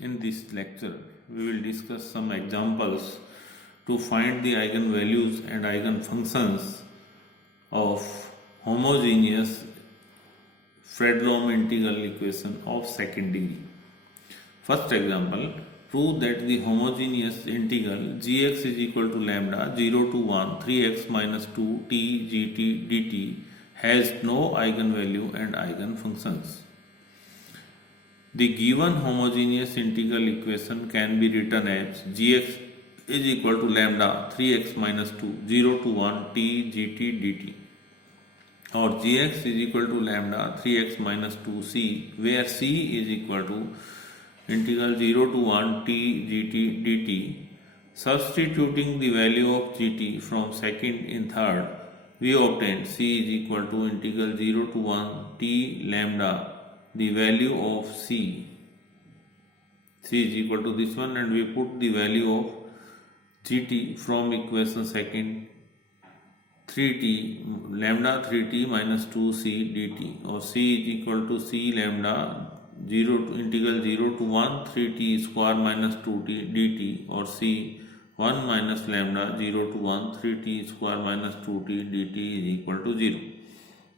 In this lecture, we will discuss some examples to find the eigenvalues and eigenfunctions of homogeneous Fredholm integral equation of second degree. First example, prove that the homogeneous integral gx is equal to lambda 0 to 1 3x minus 2 t gt dt has no eigenvalue and eigenfunctions. The given homogeneous integral equation can be written as gx is equal to lambda 3x minus 2 0 to 1 t gt dt, or gx is equal to lambda 3x minus 2c, where c is equal to integral 0 to 1 t gt dt. Substituting the value of gt from second in third, we obtain c is equal to integral 0 to 1 t lambda, the value of c is equal to this one, and we put the value of gt from equation second 3t lambda 3t minus 2c dt, or c is equal to c lambda 0 to integral 0 to 1 3t square minus 2t dt, or c 1 minus lambda 0 to 1 3t square minus 2t dt is equal to 0.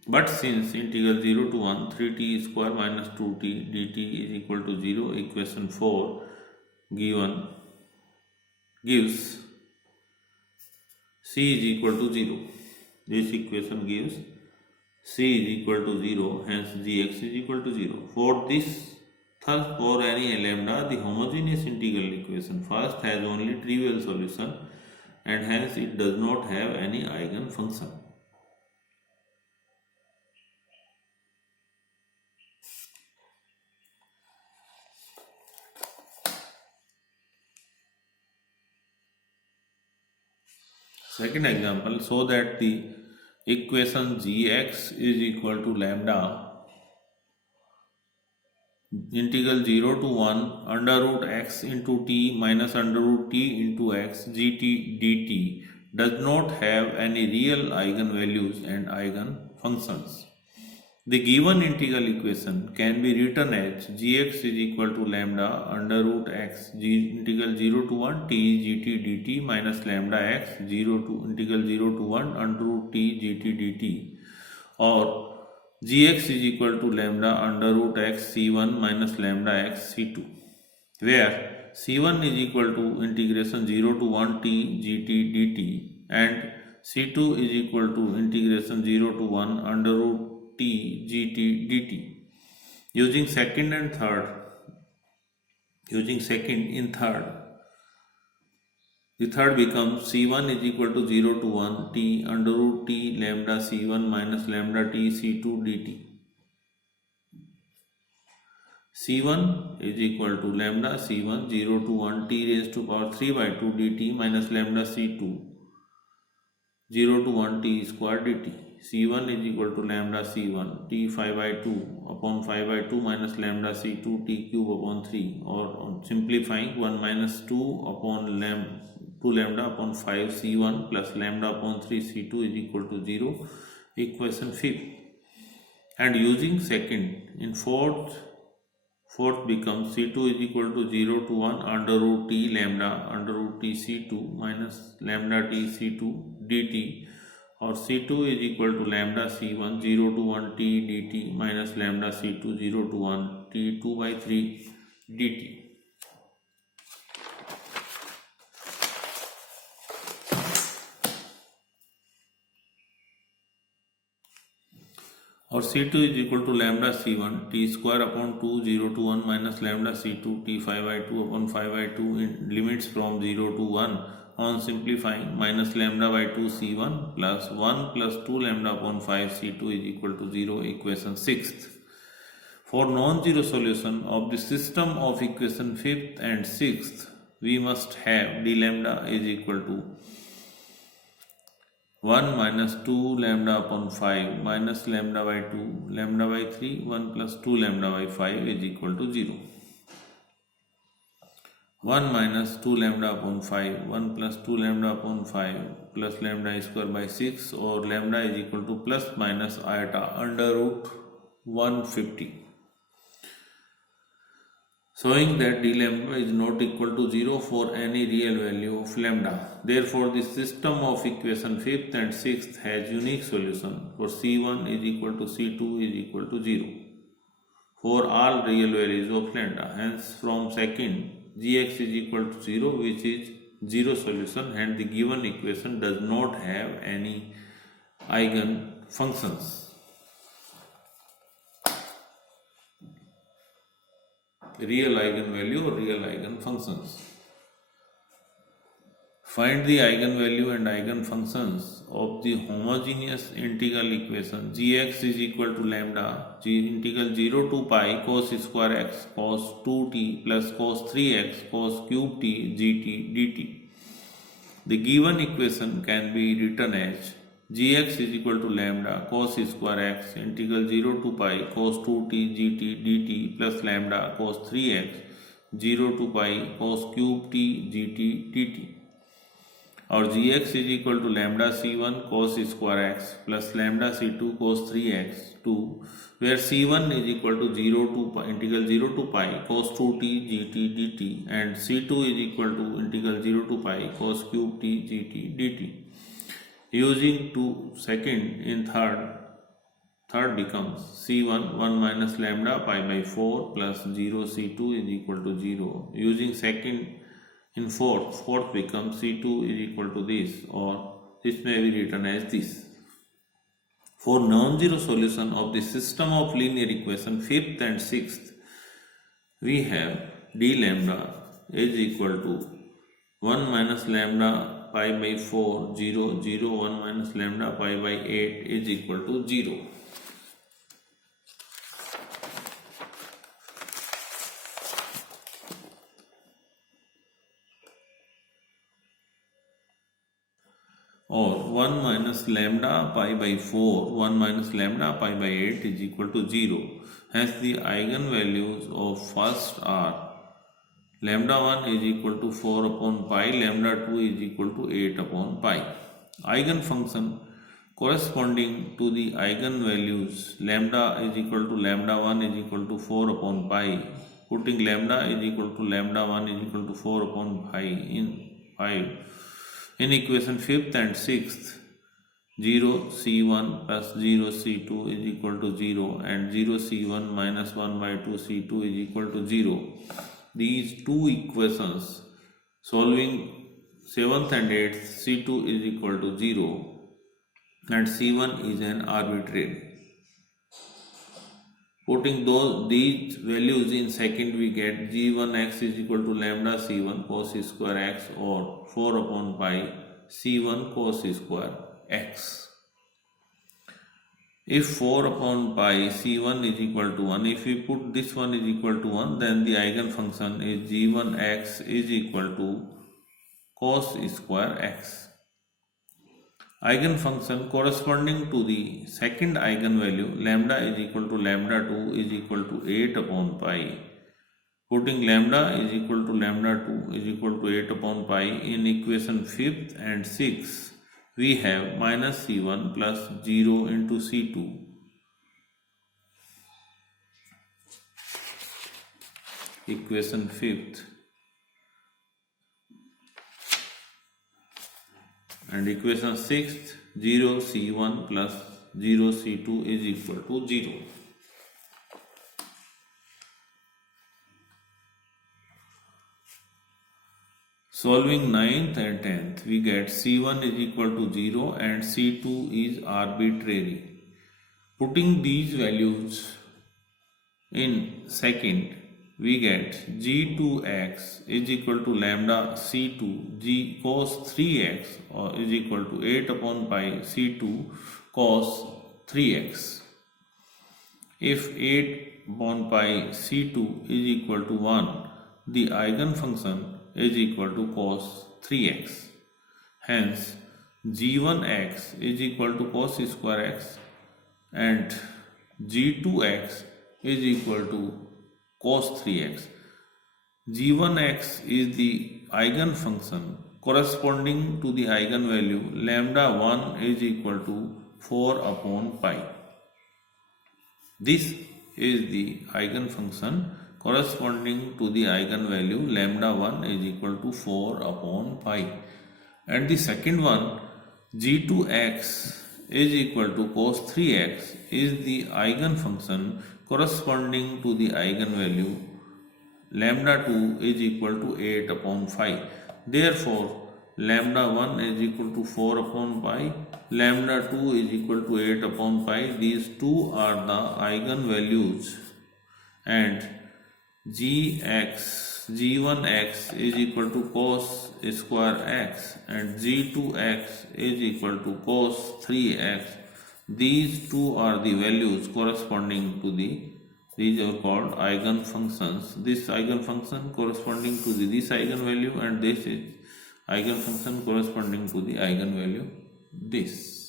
But since integral 0 to 1 3t square minus 2t dt is equal to 0, equation 4 gives c is equal to 0. This equation gives c is equal to 0, hence gx is equal to 0. Thus for any lambda, the homogeneous integral equation first has only trivial solution, and hence it does not have any eigenfunction. Second example, so that the equation gx is equal to lambda integral 0 to 1 under root x into t minus under root t into x gt dt does not have any real eigenvalues and eigenfunctions. The given integral equation can be written as gx is equal to lambda under root x integral 0 to 1 t gt dt minus lambda x 0 to integral 0 to 1 under root t gt dt, or gx is equal to lambda under root x c1 minus lambda x c2, where c1 is equal to integration 0 to 1 t gt dt and c2 is equal to integration 0 to 1 under root t gt dt. Using second in third, the third becomes c1 is equal to 0 to 1 t under root t lambda c1 minus lambda t c2 dt. c1 is equal to lambda c1 0 to 1 t raised to power 3 by 2 dt minus lambda c2 0 to 1 t square dt. c1 is equal to lambda c1 t 5 by 2 upon 5 by 2 minus lambda c2 t cube upon 3, or simplifying 1 minus 2 upon 2 lambda upon 5 c1 plus lambda upon 3 c2 is equal to 0, equation 5th. And using second in fourth becomes c2 is equal to 0 to 1 under root t lambda under root t c2 minus lambda t c2 dt, or c2 is equal to lambda c1 0 to 1 t dt minus lambda c2 0 to 1 t 2 by 3 dt. Or c2 is equal to lambda c1 t square upon 2 0 to 1 minus lambda c2 t 5 by 2 upon 5 by 2 in limits from 0 to 1, on simplifying minus lambda by 2 c1 plus 1 plus 2 lambda upon 5 c2 is equal to 0, equation 6th. For non-zero solution of the system of equation 5th and 6th, we must have d lambda is equal to 1 minus 2 lambda upon 5 minus lambda by 2 lambda by 3 1 plus 2 lambda by 5 is equal to 0. 1 minus 2 lambda upon 5 1 plus 2 lambda upon 5 plus lambda square by 6, or lambda is equal to plus minus iota under root 150. showing that d lambda is not equal to 0 for any real value of lambda. Therefore, the system of equation 5th and 6th has unique solution for C1 is equal to C2 is equal to 0 for all real values of lambda. Hence, from second, Gx is equal to 0, which is 0 solution, and the given equation does not have any eigen functions. Real eigenvalue or real eigenfunctions. Find the eigenvalue and eigenfunctions of the homogeneous integral equation gx is equal to lambda integral 0 to pi cos square x cos 2t plus cos 3x cos cube t gt dt. The given equation can be written as gx is equal to lambda cos square x integral 0 to pi cos 2t gt dt plus lambda cos 3x 0 to pi cos cube t gt dt. और gx is equal to lambda c1 cos square x plus lambda c2 cos 3x 2, where c1 is equal to 0 to pi, integral 0 to pi cos 2t gt dt and c2 is equal to integral 0 to pi cos cube t gt dt. Using to second in third becomes c1 1 minus lambda pi by 4 plus 0 c2 is equal to 0. Using second in fourth becomes c2 is equal to this, or this may be written as this. For non-zero solution of the system of linear equation 5th and 6th, we have d lambda is equal to 1 minus lambda pi by 4 0 0 1 minus lambda pi by 8 is equal to 0. Or 1 minus lambda pi by 4 1 minus lambda pi by 8 is equal to 0. Hence the eigenvalues of first are lambda 1 is equal to 4 upon pi, lambda 2 is equal to 8 upon pi. Eigenfunction corresponding to the eigenvalues lambda is equal to lambda 1 is equal to 4 upon pi. Putting lambda is equal to lambda 1 is equal to 4 upon pi in 5. In equation 5th and 6th, 0 c1 plus 0 c2 is equal to 0 and 0 c1 minus 1 by 2 c2 is equal to 0. These two equations solving 7th and 8th, c2 is equal to 0 and c1 is an arbitrary. Putting these values in second, we get g1x is equal to lambda c1 cos square x or 4 upon pi c1 cos square x. If 4 upon pi c1 is equal to 1, if we put this one is equal to 1, then the eigenfunction is g1x is equal to cos square x. Eigenfunction corresponding to the second eigenvalue lambda is equal to lambda 2 is equal to 8 upon pi. Putting lambda is equal to lambda 2 is equal to 8 upon pi in equation 5th and 6th, we have minus c1 plus 0 into c2. Equation 5th and equation 6th, 0 c1 plus 0 c2 is equal to 0. Solving 9th and 10th, we get c1 is equal to 0 and c2 is arbitrary. Putting these values in second, we get g2x is equal to lambda c2 g cos 3x is equal to 8 upon pi c2 cos 3x. If 8 upon pi c2 is equal to 1, the eigenfunction is equal to cos 3x. Hence, g1x is equal to cos square x and g2x is equal to cos 3x. g1x is the eigenfunction corresponding to the eigenvalue lambda 1 is equal to 4 upon pi. This is the eigenfunction corresponding to the eigenvalue lambda 1 is equal to 4 upon pi. And the second one, g2x is equal to cos 3x, is the eigenfunction corresponding to the eigenvalue lambda 2 is equal to 8 upon 5. Therefore, lambda 1 is equal to 4 upon pi, lambda 2 is equal to 8 upon pi. These two are the eigenvalues, and g1x is equal to cos square x and g2x is equal to cos 3x. These two are the values corresponding to these are called eigenfunctions. This eigenfunction corresponding to this eigenvalue, and this is eigenfunction corresponding to the eigenvalue this.